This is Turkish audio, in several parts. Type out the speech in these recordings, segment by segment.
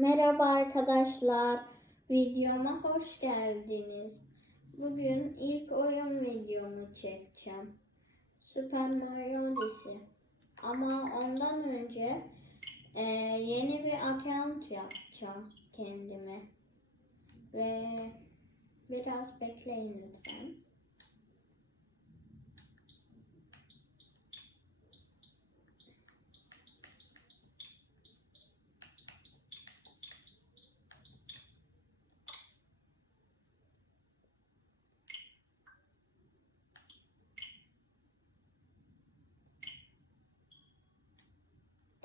Merhaba arkadaşlar. Videoma hoş geldiniz. Bugün ilk oyun videomu çekeceğim. Super Mario Odyssey. Ama ondan önce e, yeni bir account yapacağım kendime. Ve biraz bekleyin lütfen.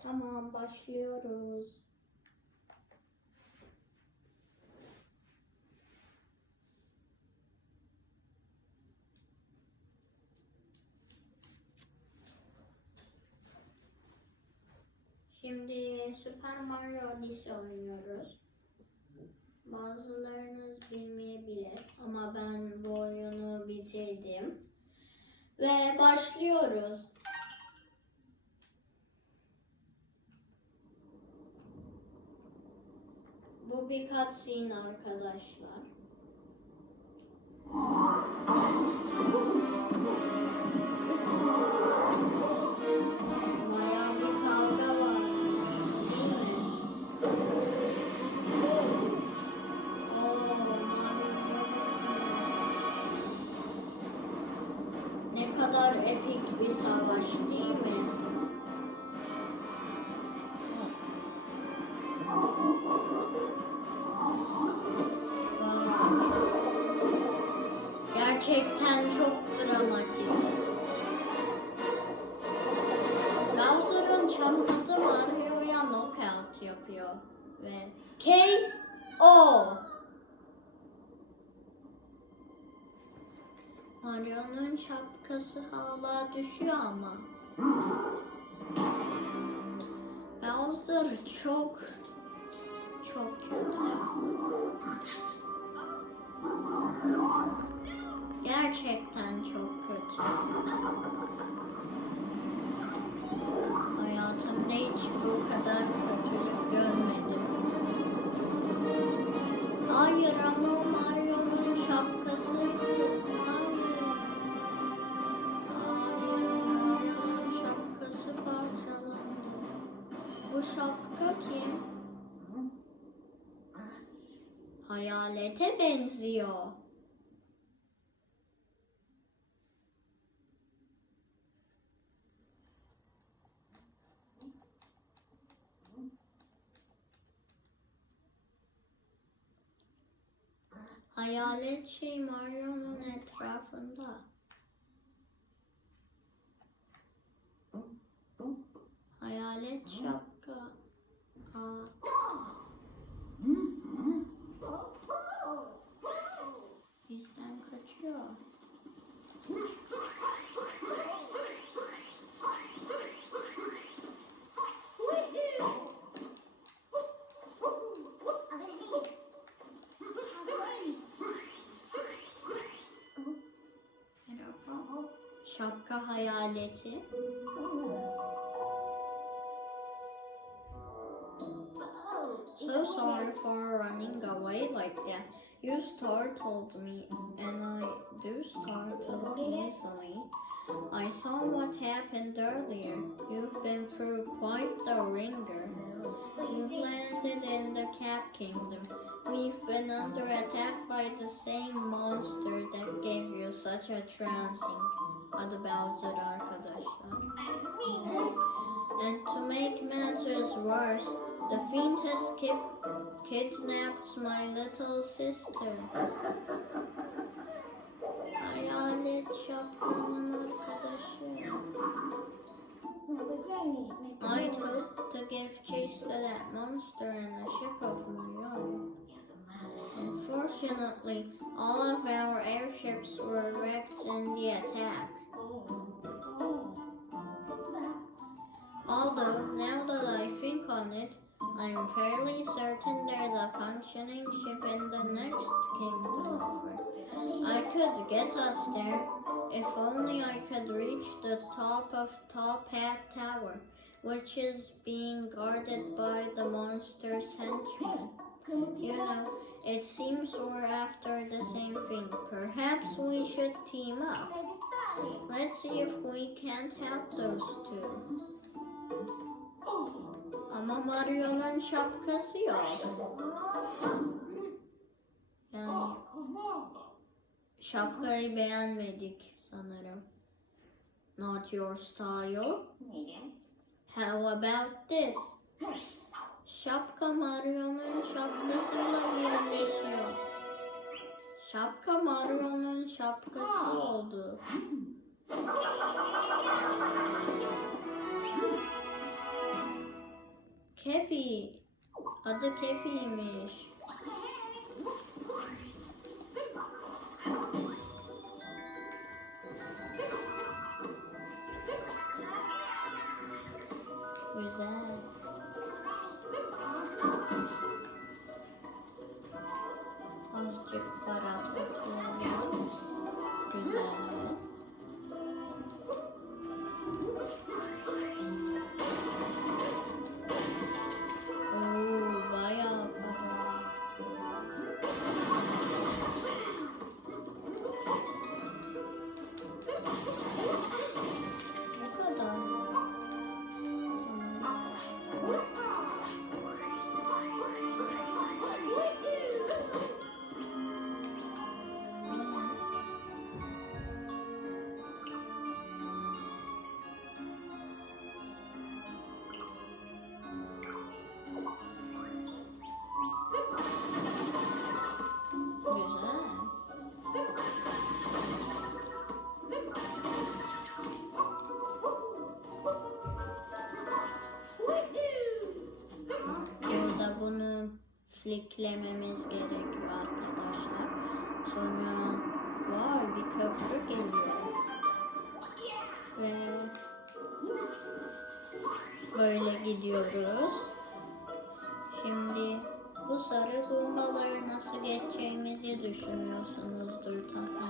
Tamam başlıyoruz. Şimdi Super Mario Odyssey oynuyoruz. Bazılarınız bilmeyebilir ama ben bu oyunu bitirdim. Ve başlıyoruz. Bu bir cutscene arkadaşlar. Bayağı kavga var. Değil mi? Oo. Ne kadar epik bir savaş değil mi? Düşüyor ama. Bowser çok çok kötü. Gerçekten çok kötü. Hayatımda hiç bu kadar kötülük görmedim. Hayalete benziyor. Hayalet şey Mario'nun etrafında. Hayalet şapka. Aa. Şapka hayaleti. So sorry for running away like that. You startled me, and I do startle easily. I saw what happened earlier. You've been through quite the ringer. You've landed in the Cat Kingdom. We've been under attack by the same monster that gave you such a trouncing. Adı Bowser arkadaşlar. And to make matters worse, the fiend has kidnapped my little sister. Hayalet şapkanın arkadaşı. I took to give chase to that monster in the ship of my own. Unfortunately, all of our airships were wrecked in the attack. Although, now that I think on it, I'm fairly certain there's a functioning ship in the next kingdom. I could get us there if only I could reach the top of Top Hat Tower. which is being guarded by the monster's henchmen. You know, it seems we're after the same thing. Perhaps we should team up. Let's see if we can't help those two. Ama Mario'nun şapkası yok. Yani şapkayı beğenmedik sanırım. Not your style. How about this? Şapka Mario'nun şapkasıyla birleşiyor. Şapka Mario'nun şapkası oldu. Kepi. Adı Kepi'ymiş. Güzel. Azıcık para toplayalım. Güzel. Flicklememiz gerekiyor arkadaşlar. Sonra vay bir köprü geliyor. Ve böyle gidiyoruz. Şimdi bu sarı bombaları nasıl geçeceğimizi düşünüyorsunuzdur tahminen.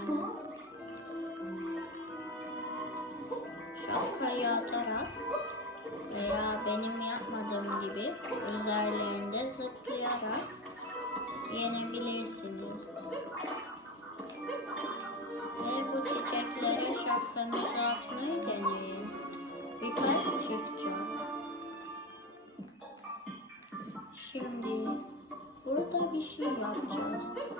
I'm.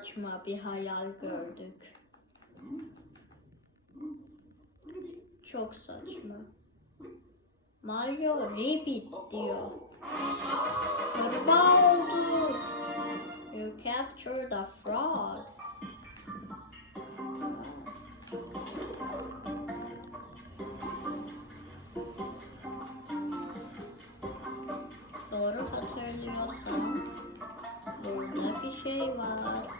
Saçma bir hayal gördük. Çok saçma. Mario Rabbit diyor. Kurbağa olduk. You captured a frog. Doğru hatırlıyorsam burada bir şey var.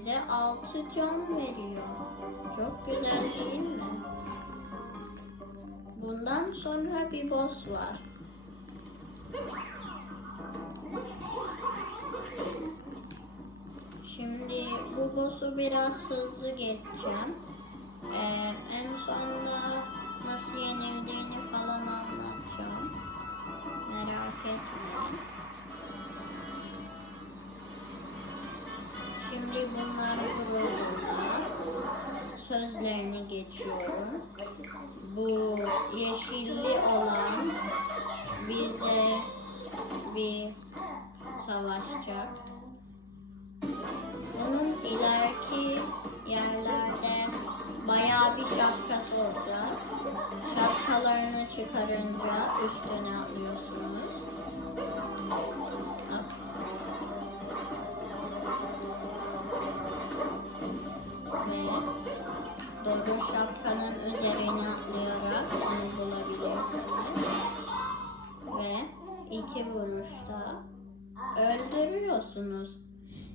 Size altı can veriyor. Çok güzel değil mi? Bundan sonra bir boss var. Şimdi bu boss'u biraz hızlı geçeceğim. Ee, en sonunda nasıl yenildiğini falan anlatacağım. Merak etmeyin. Şimdi bunlar kurulduğunda sözlerini geçiyorum. Bu yeşilli olan bize bir savaşacak. Onun ileriki yerlerde bayağı bir şapkası olacak. Şapkalarını çıkarınca üstüne atlıyorsunuz. Doğru şapkanın üzerine atlayarak onu bulabilirsiniz. Ve iki vuruşta öldürüyorsunuz.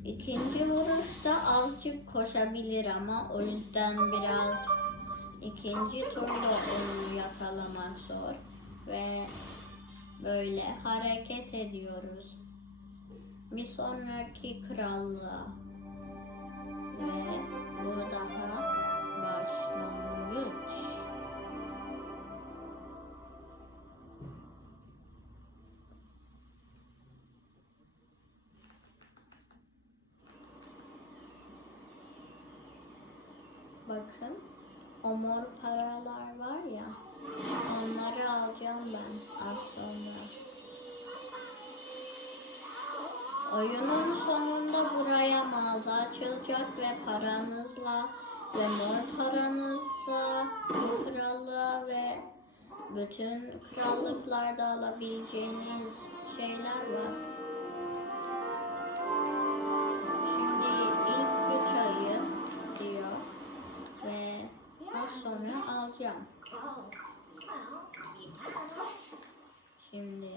İkinci vuruşta azıcık koşabilir ama o yüzden biraz ikinci turda onu yakalamak zor ve böyle hareket ediyoruz. Bir sonraki krallığa ve bu daha başlangıç. Bakın o mor paralar var ya onları alacağım ben az sonra. Oyunun sonunda buraya mağaza açılacak ve paranızla ve mor paranızla bu krallığa ve bütün krallıklarda alabileceğiniz şeyler var. Şimdi ilk güç ayı diyor ve az sonra alacağım. Şimdi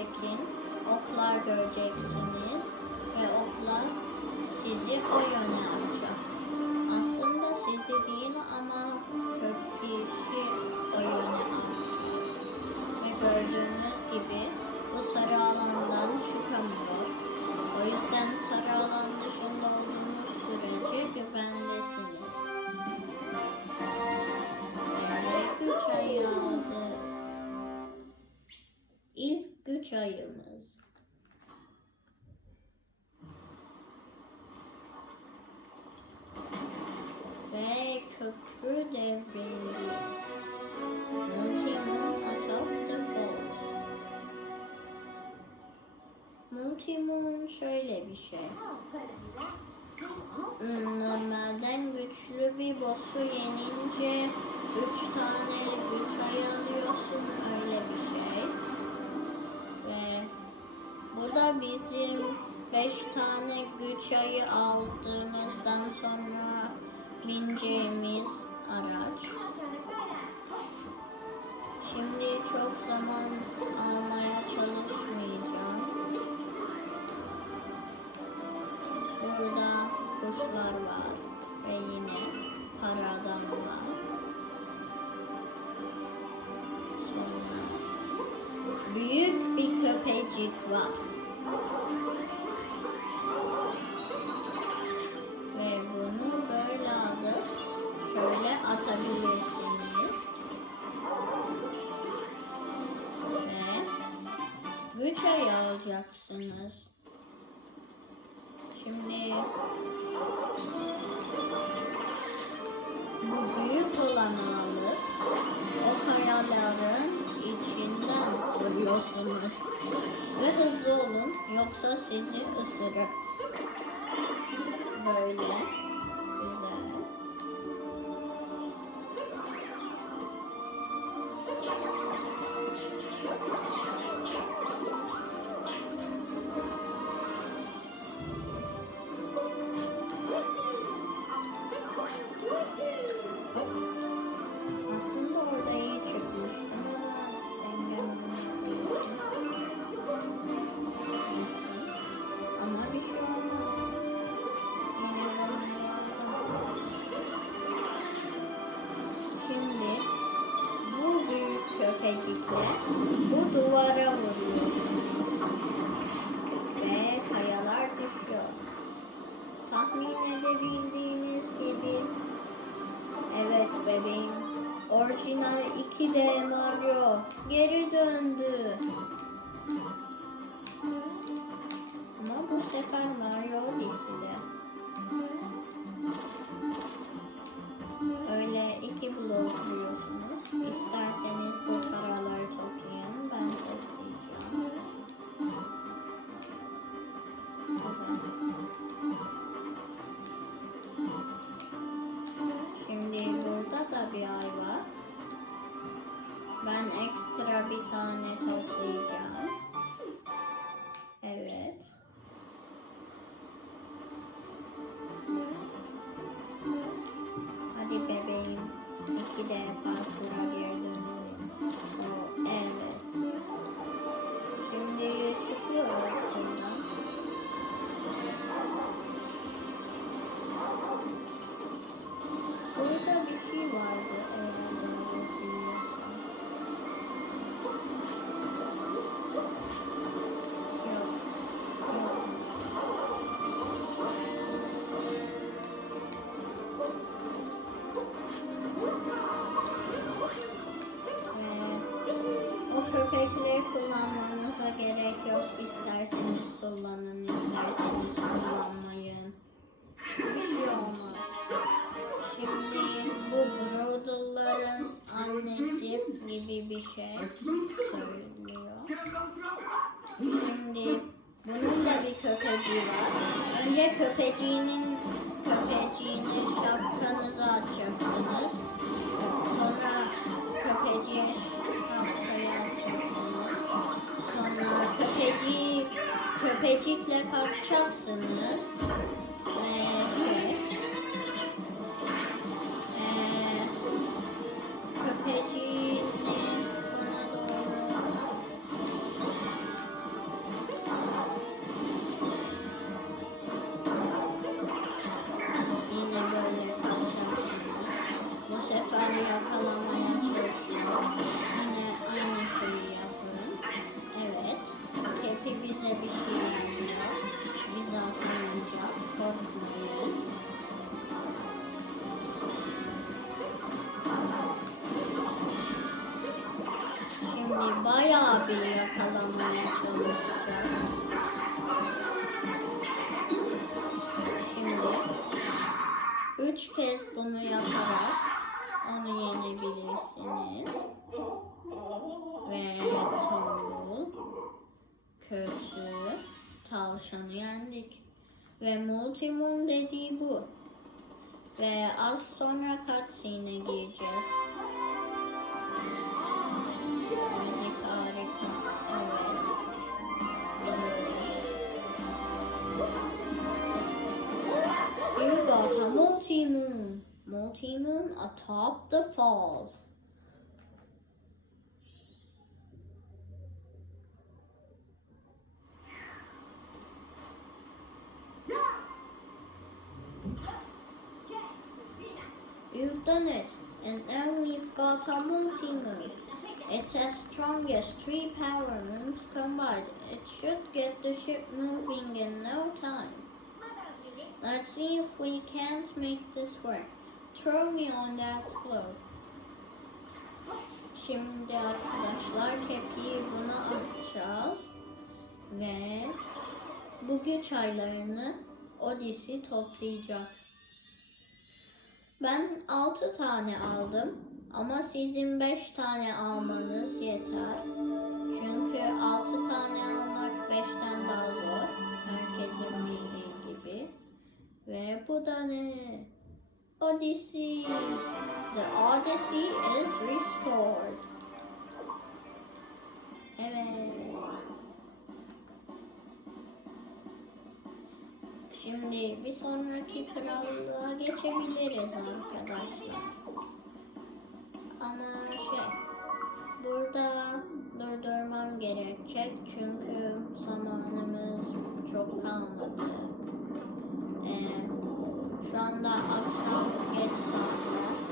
çekin. Oklar göreceksiniz. Ve oklar sizi o yöne atacak. Aslında sizi değil ama köpüşü o yöne atacak. Ve gördüğünüz gibi bu sarı alandan çıkamıyor. O yüzden sarı alan dışında olduğunuz sürece güvendesiniz. Tane güç ayı alıyorsun öyle bir şey. Ve bu da bizim 5 tane güç ayı aldığımızdan sonra bineceğimiz araç. Şimdi çok zaman almaya çalışmayacağım. Burada kuşlar var ve yine para adam var. Magic Run. Ve bunu böyle alıp şöyle atabilirsiniz. Ve güç ayağı alacaksınız. Şimdi bu büyük olanı alıp o kayaların hızlı olun yoksa sizi ısırır. Böyle. Tahmin edebildiğiniz gibi Evet bebeğim. Orijinal 2D Mario geri döndü. Köpecikle kalkacaksınız. Ve şey Ve multimum dediği bu. Ve az sonra cutscene'e gireceğiz. Müzik harika. Evet. You got a multi-moon. Multi-moon atop the falls. Done it, and now we've got a multi-moon. It's as strong as three power moons combined. It should get the ship moving in no time. Let's see if we can't make this work. Throw me on that globe. Şimdi arkadaşlar kepiği buna atacağız. Ve bu güç aylarını Odyssey toplayacak. Ben 6 tane aldım ama sizin 5 tane almanız yeter. Çünkü 6 tane almak 5'ten daha zor. Herkesin bildiği gibi. Ve bu da ne? Odyssey. The Odyssey is restored. Evet. Şimdi bir sonraki krallığa geçebiliriz arkadaşlar. Ama şey, burada durdurmam gerekecek çünkü zamanımız çok kalmadı. Ee, şu anda akşam geç saatler.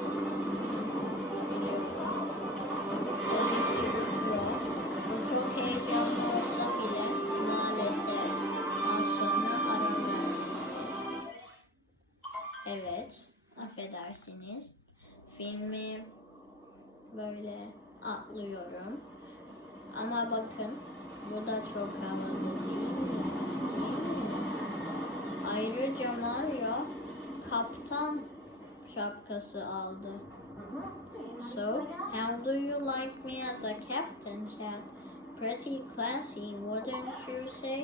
Evet, affedersiniz. Filmi böyle atlıyorum. Ama bakın, bu da çok havalı? Ayrıca Mario kaptan şapkası aldı. So, how do you like me as a captain, Chad? Pretty classy, wouldn't you say?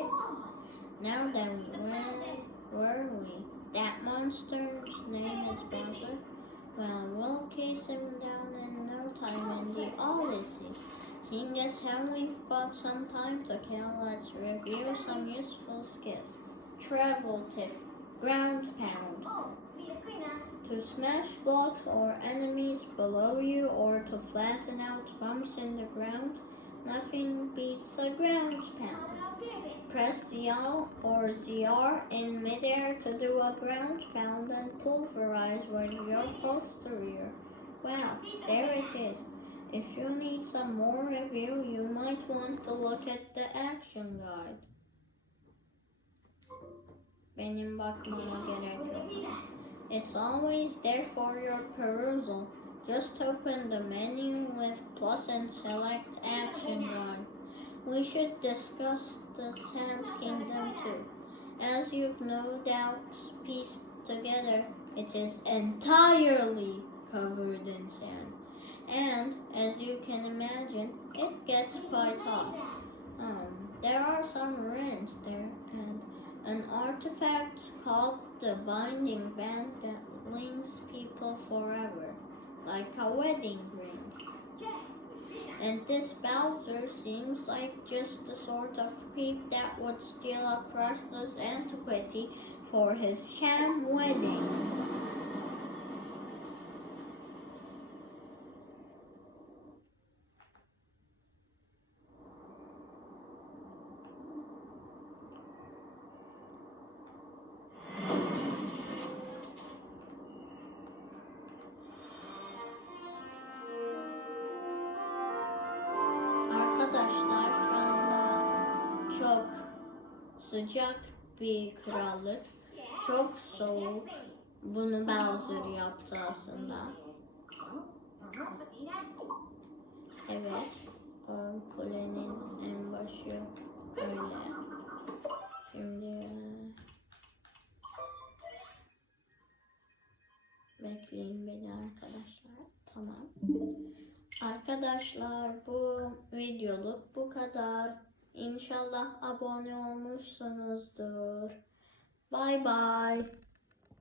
Now then, where were we? That monster's name is Bowser. Well, we'll case him down in no time in the Odyssey. Seeing as how we've got some time to kill, let's review some useful skills. Travel tip, ground pound. To smash blocks or enemies below you or to flatten out bumps in the ground, nothing beats a ground pound. Press ZL or ZR in midair to do a ground pound and pulverize with your posterior. Well, there it is. If you need some more review, you might want to look at the action guide. It's always there for your perusal. Just open the menu with plus and select action guide. We should discuss the Sand Kingdom too. As you've no doubt pieced together, it is entirely covered in sand. And as you can imagine, it gets quite hot. Um, there are some ruins there and an artifact called the Binding Band that links people forever, like a wedding ring. And this Bowser seems like just the sort of creep that would steal a priceless antiquity for his sham wedding. Sıcak bir krallık. Çok soğuk. Bunu Bowser yaptı aslında. Evet. Kulenin en başı öyle. Şimdi bekleyin beni arkadaşlar. Tamam. Arkadaşlar bu videoluk bu kadar. İnşallah abone olmuşsunuzdur. Bye bye.